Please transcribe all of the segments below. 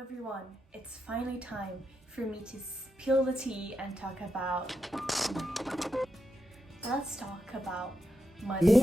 everyone, it's finally time for me to spill the tea and talk about let's talk about money,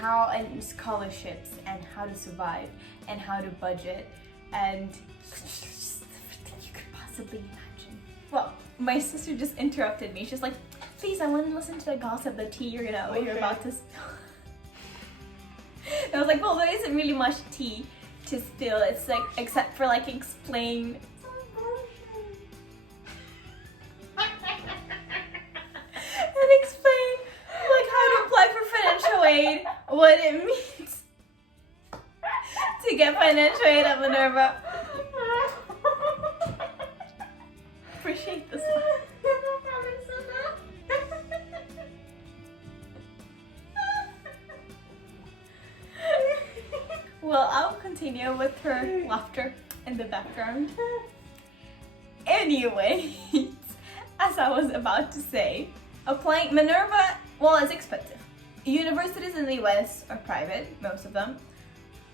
how and scholarships and how to survive and how to budget and just everything you could possibly imagine. Well, my sister just interrupted me. She's like, please, I want to listen to the gossip, the tea you're about to spill. I was like, well, there isn't really much tea to spill. It's like, except for like explain. And explain like how to apply for financial aid, what it means to get financial aid at Minerva. Appreciate this one. Well, I'll continue with her laughter in the background. Anyways, as I was about to say, applying Minerva, well, it's expensive. Universities in the US are private, most of them,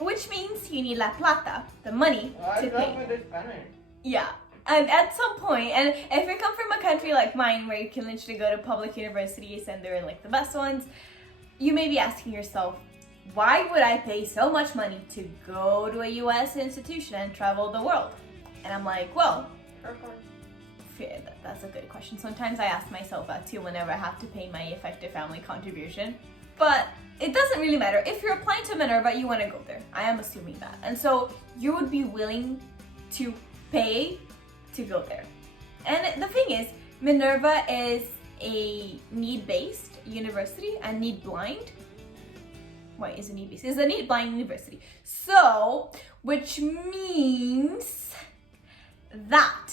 which means you need la plata, the money, to pay. Yeah, and at some point, and if you come from a country like mine where you can literally go to public universities and they're like the best ones, you may be asking yourself, why would I pay so much money to go to a US institution and travel the world? And I'm like, well, that's a good question. Sometimes I ask myself that too whenever I have to pay my effective family contribution. But it doesn't really matter. If you're applying to Minerva, you want to go there. I am assuming that. And so you would be willing to pay to go there. And the thing is, Minerva is a need-based university and need-blind. Why is it need-based? It's a need-blind university. So, which means that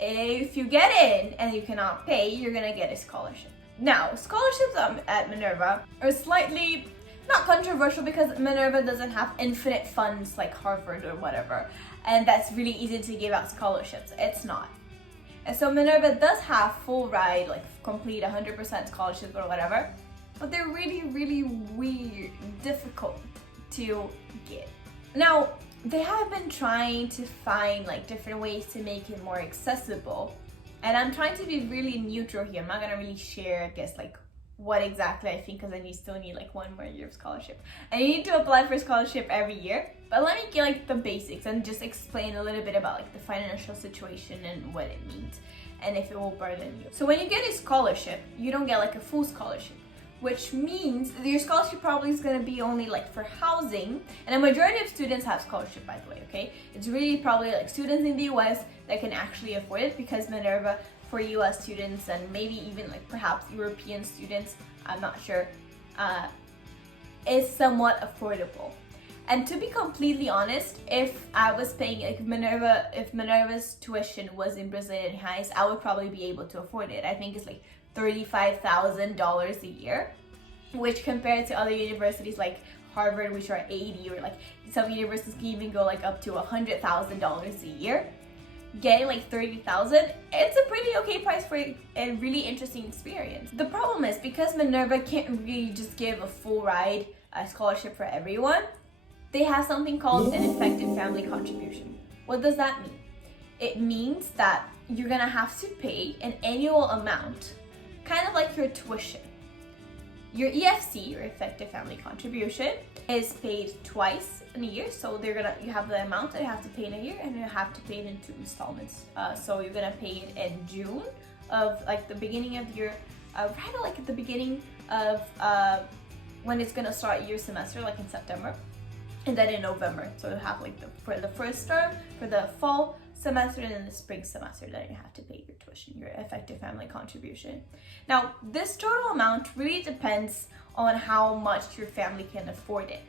if you get in and you cannot pay, you're gonna get a scholarship. Now, scholarships at Minerva are slightly not controversial because Minerva doesn't have infinite funds like Harvard or whatever, and that's really easy to give out scholarships. It's not. And so Minerva does have full ride, like complete 100% scholarships or whatever, but they're really, really weird, difficult to get. Now, they have been trying to find like different ways to make it more accessible. And I'm trying to be really neutral here. I'm not gonna really share, I guess, like what exactly I think, because I still need like one more year of scholarship. And you need to apply for scholarship every year. But let me get like the basics and just explain a little bit about like the financial situation and what it means and if it will burden you. So when you get a scholarship, you don't get like a full scholarship, which means your scholarship probably is going to be only like for housing, and a majority of students have scholarship, by the way, okay? It's really probably like students in the US that can actually afford it, because Minerva for US students and maybe even like perhaps European students, I'm not sure, is somewhat affordable. And to be completely honest, if I was paying like if Minerva's tuition was in Brazilian reais, I would probably be able to afford it. I think it's like $35,000 a year, which compared to other universities like Harvard, which are 80, or like some universities can even go like up to $100,000 a year, getting like 30,000, it's a pretty okay price for a really interesting experience. The problem is, because Minerva can't really just give a full ride scholarship for everyone, they have something called an effective family contribution. What does that mean? It means that you're gonna have to pay an annual amount, kind of like your tuition. Your EFC, or effective family contribution, is paid twice in a year. So you have the amount that you have to pay in a year, and you have to pay it in 2 installments. So you're gonna pay it in June of like the beginning of your, right like at the beginning of when it's gonna start your semester, like in September, and then in November. So you have like for the first term, for the fall semester, and then the spring semester, then you have to pay your tuition, your effective family contribution. Now, this total amount really depends on how much your family can afford it.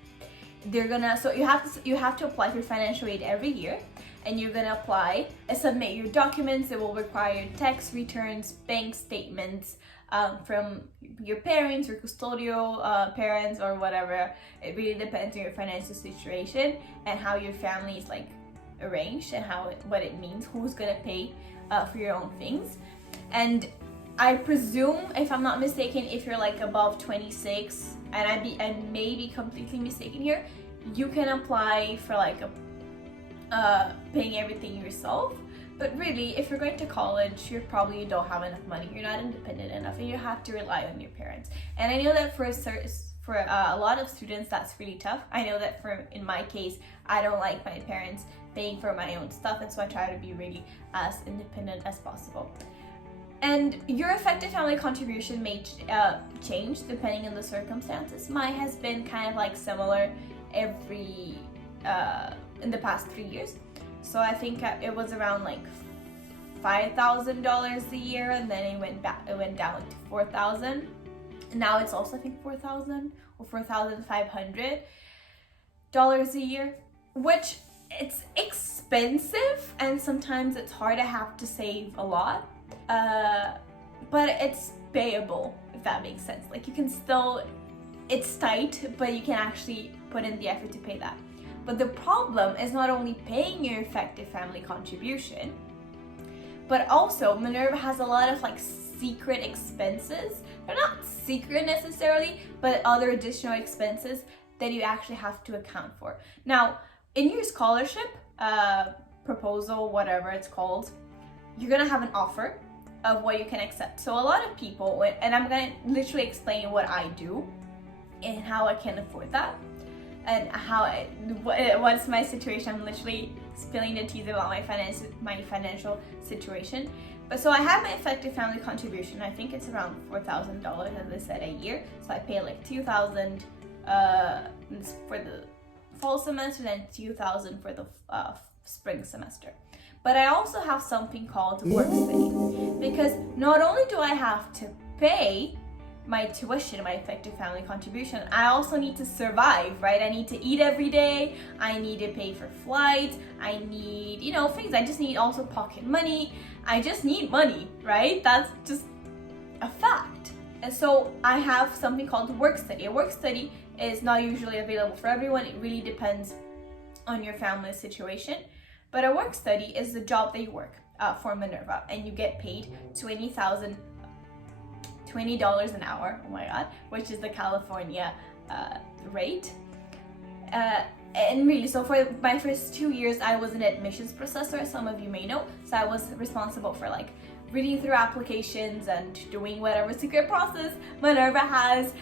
So you have to apply for financial aid every year, and you're gonna apply and submit your documents. It will require tax returns, bank statements from your parents or custodial parents or whatever. It really depends on your financial situation and how your family is like arranged, and what it means, who's gonna pay for your own things. And I presume, if I'm not mistaken, if you're like above 26, and I may be completely mistaken here, you can apply for like paying everything yourself. But really, if you're going to college, you probably don't have enough money. You're not independent enough, and you have to rely on your parents. And I know that for a lot of students, that's really tough. I know that in my case, I don't like my parents paying for my own stuff, and so I try to be really as independent as possible. And your effective family contribution may change depending on the circumstances. Mine has been kind of like similar in the past 3 years. So I think it was around like $5,000 a year, and then it went down to $4,000. Now it's also I think $4,000 or $4,500 a year, which it's expensive, and sometimes it's hard. I have to save a lot, but it's payable, if that makes sense. Like you can still, it's tight, but you can actually put in the effort to pay that. But the problem is not only paying your effective family contribution, but also Minerva has a lot of like secret expenses. They're not secret necessarily, but other additional expenses that you actually have to account for. Now, in your scholarship proposal, whatever it's called, you're gonna have an offer of what you can accept. So a lot of people, and I'm gonna literally explain what I do and how I can afford that, and what's my situation. I'm literally spilling the tea about my financial situation. But so I have my effective family contribution. I think it's around $4,000, as I said, a year. So I pay like $2,000 for the fall semester, then $2,000 for the spring semester. But I also have something called work study, because not only do I have to pay my tuition, my effective family contribution, I also need to survive, right? I need to eat every day, I need to pay for flights, I need, things. I just need also pocket money. I just need money, right? That's just a fact. And so I have something called work study. A work study is not usually available for everyone. It really depends on your family situation. But a work study is the job that you work for Minerva, and you get paid $20 an hour, oh my god, which is the California rate. And really, so for my first 2 years, I was an admissions processor, as some of you may know. So I was responsible for like reading through applications and doing whatever secret process Minerva has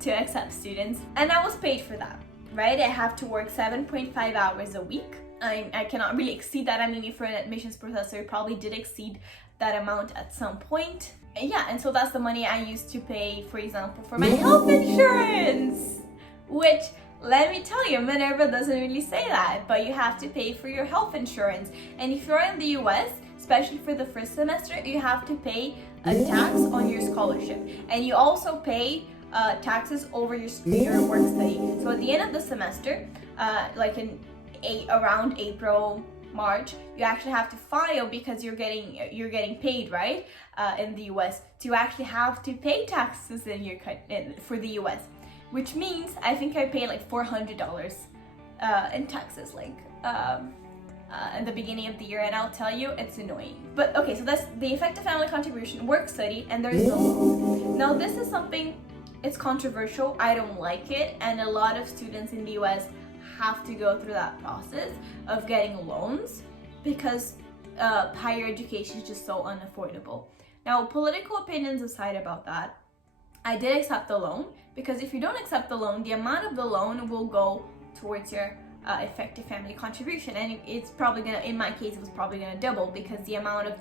to accept students. And I was paid for that, right? I have to work 7.5 hours a week. I cannot really exceed that. I mean, if you're an admissions processor, you probably did exceed that amount at some point. And so that's the money I used to pay, for example, for my health insurance, which, let me tell you, Minerva doesn't really say that, but you have to pay for your health insurance. And if you're in the US, especially for the first semester, you have to pay a tax on your scholarship. And you also pay taxes over your work study. So at the end of the semester, like around April, March, you actually have to file, because you're getting paid, right, in the US, to actually have to pay taxes for the US, which means I think I pay like $400 in taxes, like in the beginning of the year, and I'll tell you, it's annoying. But okay, so that's the effective family contribution, work study, and there's the loan. Now this is something, it's controversial. I don't like it, and a lot of students in the US have to go through that process of getting loans, because higher education is just so unaffordable. Now, political opinions aside about that, I did accept the loan, because if you don't accept the loan, the amount of the loan will go towards your effective family contribution, and it's probably gonna, in my case, it was probably gonna double, because the amount of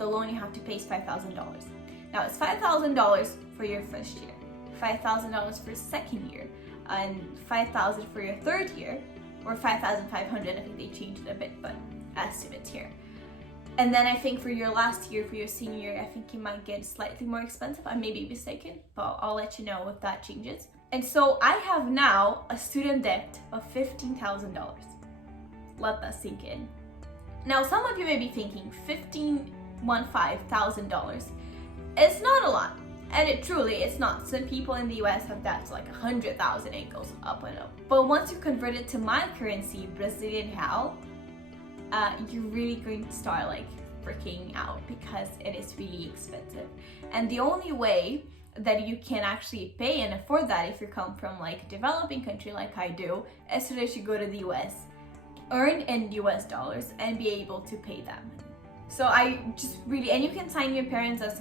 the loan you have to pay is $5,000. Now, it's $5,000 for your first year, $5,000 for second year, and $5,000 for your third year, or $5,500. I think they changed it a bit, but estimates here. And then I think for your last year, for your senior year, I think you might get slightly more expensive. I may be mistaken, but I'll let you know if that changes. And so I have now a student debt of $15,000. Let that sink in. Now, some of you may be thinking $15,000. It's not a lot. And it's not. Some people in the US have debts like 100,000, it goes up and up. But once you convert it to my currency, Brazilian real, you're really going to start like freaking out, because it is really expensive. And the only way that you can actually pay and afford that, if you come from like a developing country like I do, is to let you go to the US earn in US dollars and be able to pay them. So I just really, and you can sign your parents as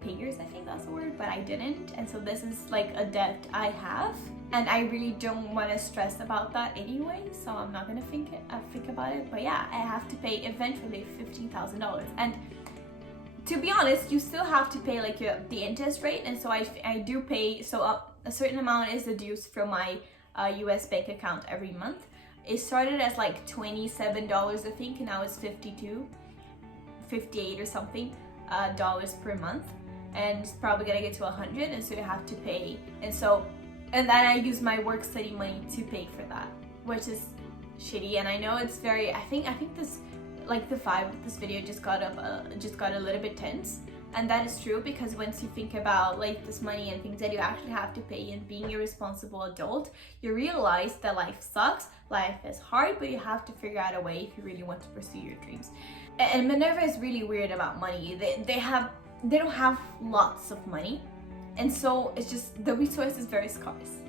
payers, I think that's the word, but I didn't, and so this is like a debt I have, and I really don't want to stress about that anyway, so I'm not gonna think about it. But yeah, I have to pay eventually $15,000, and to be honest, you still have to pay like the interest rate, and so I do pay. So a certain amount is deduced from my US bank account every month. It started as like $27, I think, and now it's $58 or something dollars per month, and it's probably gonna get to 100, and so you have to pay. And then I use my work study money to pay for that, which is shitty. And I know it's very, I think this, like the vibe of this video just got a little bit tense, and that is true, because once you think about like this money and things that you actually have to pay and being a responsible adult, you realize that life sucks, life is hard, but you have to figure out a way if you really want to pursue your dreams. And Minerva is really weird about money. They don't have lots of money, and so it's just the resource is very scarce.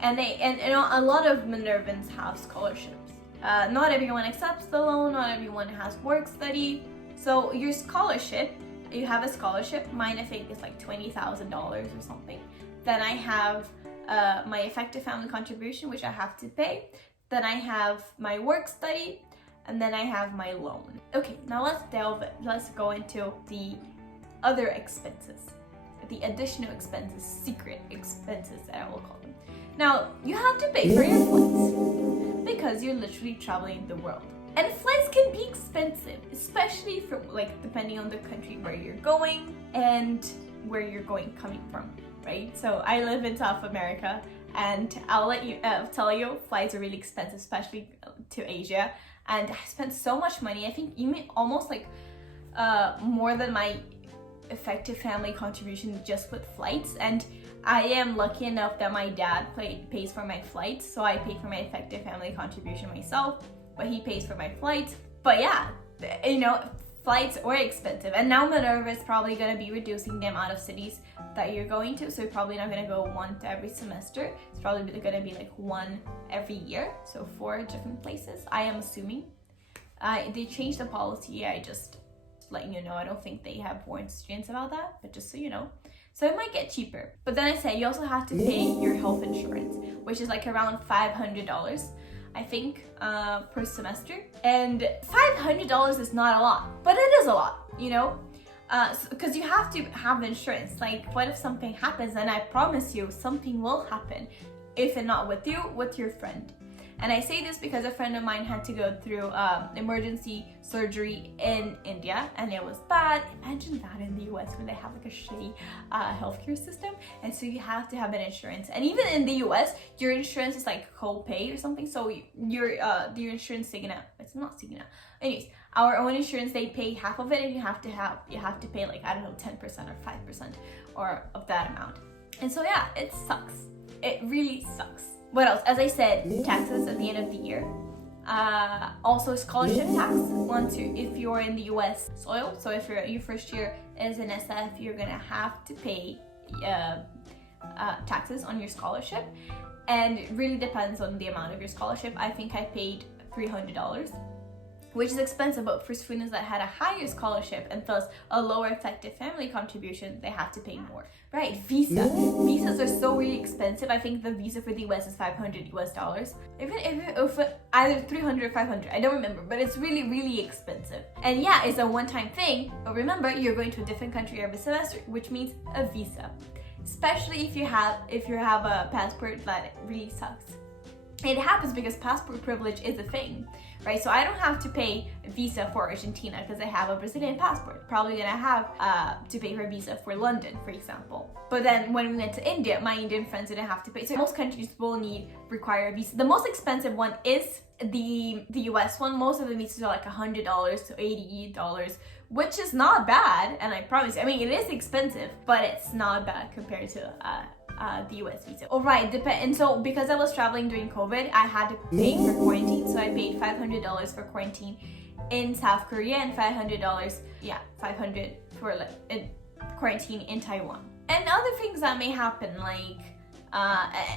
And a lot of Minervans have scholarships. Not everyone accepts the loan. Not everyone has work study. So your scholarship, you have a scholarship. Mine, I think, is like $20,000 or something. Then I have my effective family contribution, which I have to pay. Then I have my work study, and then I have my loan. Okay, now let's go into the other expenses, the additional expenses, secret expenses that I will call them. Now, you have to pay for your flights because you're literally traveling the world. And flights can be expensive, especially from like depending on the country where you're going and where you're coming from, right? So I live in South America, and I'll tell you, flights are really expensive, especially to Asia. And I spent so much money. I think even almost like more than my effective family contribution just with flights. And I am lucky enough that my dad pays for my flights, so I pay for my effective family contribution myself, but he pays for my flights. But yeah, you know, flights are expensive, and now Minerva is probably going to be reducing the amount of cities that you're going to, so you're probably not going to go one every semester. It's probably going to be like one every year, so 4 different places, I am assuming. They changed the policy, I just letting you know. I don't think they have warned students about that, but just so you know. So it might get cheaper. But then I said you also have to pay your health insurance, which is like around $500, I think, per semester. And $500 is not a lot, but it is a lot, you know? Because you have to have insurance. Like, what if something happens? And I promise you, something will happen. If it's not with you, with your friend. And I say this because a friend of mine had to go through emergency surgery in India, and it was bad. Imagine that in the US where they have like a shitty healthcare system, and so you have to have an insurance. And even in the US, your insurance is like co-pay or something. So your insurance Cigna, it's not Cigna. Anyways, our own insurance, they pay half of it, and you have to pay like, I don't know, 10% or 5% or of that amount. And so yeah, it sucks. It really sucks. What else? As I said, taxes at the end of the year. Also scholarship tax. If you're in the US soil, so if your first year is in SF, you're gonna have to pay taxes on your scholarship, and it really depends on the amount of your scholarship. I think I paid $300, which is expensive, but for students that had a higher scholarship and thus a lower effective family contribution, they have to pay more. Right, visas are so really expensive. I think the visa for the US is $500. If either 300 or 500, I don't remember, but it's really, really expensive. And yeah, it's a one-time thing, but remember, you're going to a different country every semester, which means a visa. Especially if you have a passport that really sucks. It happens because passport privilege is a thing, right? So I don't have to pay a visa for Argentina because I have a Brazilian passport. Probably gonna have to pay for a visa for London, for example. But then when we went to India, my Indian friends didn't have to pay. So most countries will require a visa. The most expensive one is the US one. Most of the visas are like $100 to $80, which is not bad. And I promise you, I mean, it is expensive, but it's not bad compared to the US visa. Alright, and so because I was traveling during COVID, I had to pay for quarantine. So I paid $500 for quarantine in South Korea, and $500 for quarantine in Taiwan. And other things that may happen, like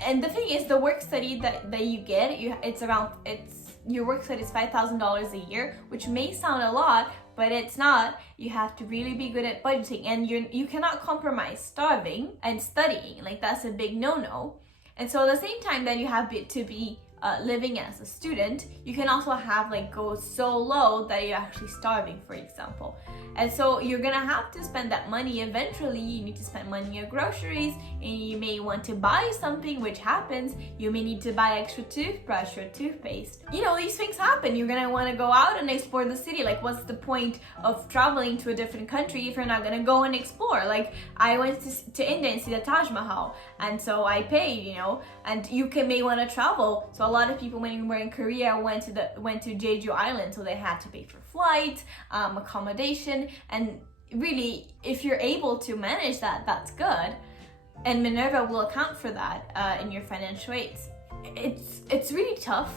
and the thing is, the work study that you get, it's your work study is $5,000 a year, which may sound a lot, but it's not. You have to really be good at budgeting, and you cannot compromise starving and studying. Like, that's a big no-no. And so at the same time that you have to be living as a student, you can also have like go so low that you're actually starving, for example. And so you're gonna have to spend that money eventually. You need to spend money on groceries, and you may want to buy something, which happens. You may need to buy extra toothbrush or toothpaste. You know, these things happen. You're gonna want to go out and explore the city. Like, what's the point of traveling to a different country if you're not gonna go and explore? Like, I went to India and see the Taj Mahal, and so I paid, you know. And you may want to travel. So a lot of people, when we were in Korea, went to Jeju Island, so they had to pay for flight, accommodation, and really, if you're able to manage that, that's good. And Minerva will account for that in your financial aids. It's really tough,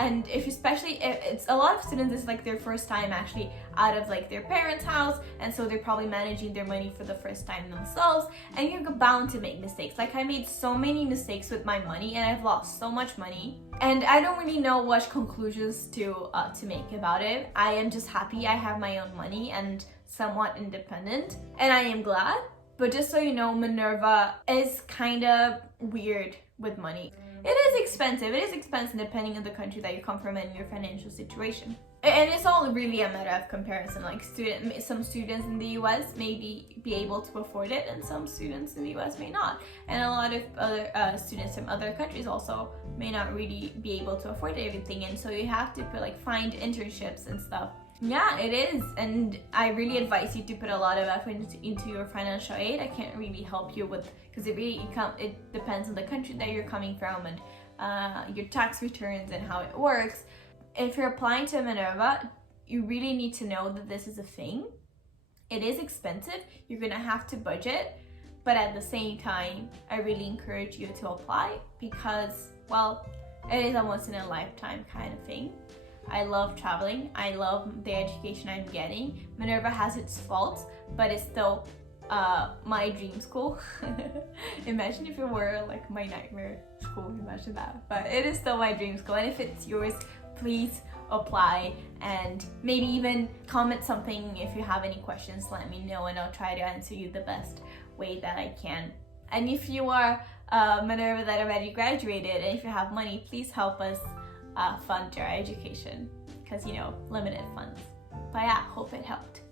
and especially if it's a lot of students, it's like their first time actually out of like their parents' house, and so they're probably managing their money for the first time themselves, and you're bound to make mistakes. Like, I made so many mistakes with my money, and I've lost so much money, and I don't really know what conclusions to make about it. I am just happy I have my own money and somewhat independent, and I am glad. But just so you know, Minerva is kind of weird with money. It is expensive. It is expensive depending on the country that you come from and your financial situation. And it's all really a matter of comparison. Like, some students in the US may be able to afford it, and some students in the US may not. And a lot of other students from other countries also may not really be able to afford everything. And so you have to find internships and stuff. Yeah, it is, and I really advise you to put a lot of effort into your financial aid. I can't really help you with, because it depends on the country that you're coming from and your tax returns and how it works. If you're applying to Minerva, you really need to know that this is a thing. It is expensive. You're gonna have to budget, but at the same time, I really encourage you to apply because, well, it is a once in a lifetime kind of thing. I love traveling. I love the education I'm getting. Minerva has its faults, but it's still my dream school. Imagine if it were like my nightmare school, imagine that. But it is still my dream school, and if it's yours, please apply, and maybe even comment something if you have any questions. Let me know, and I'll try to answer you the best way that I can. And if you are Minerva that already graduated, and if you have money, please help us fund your education, because, you know, limited funds. But yeah, hope it helped.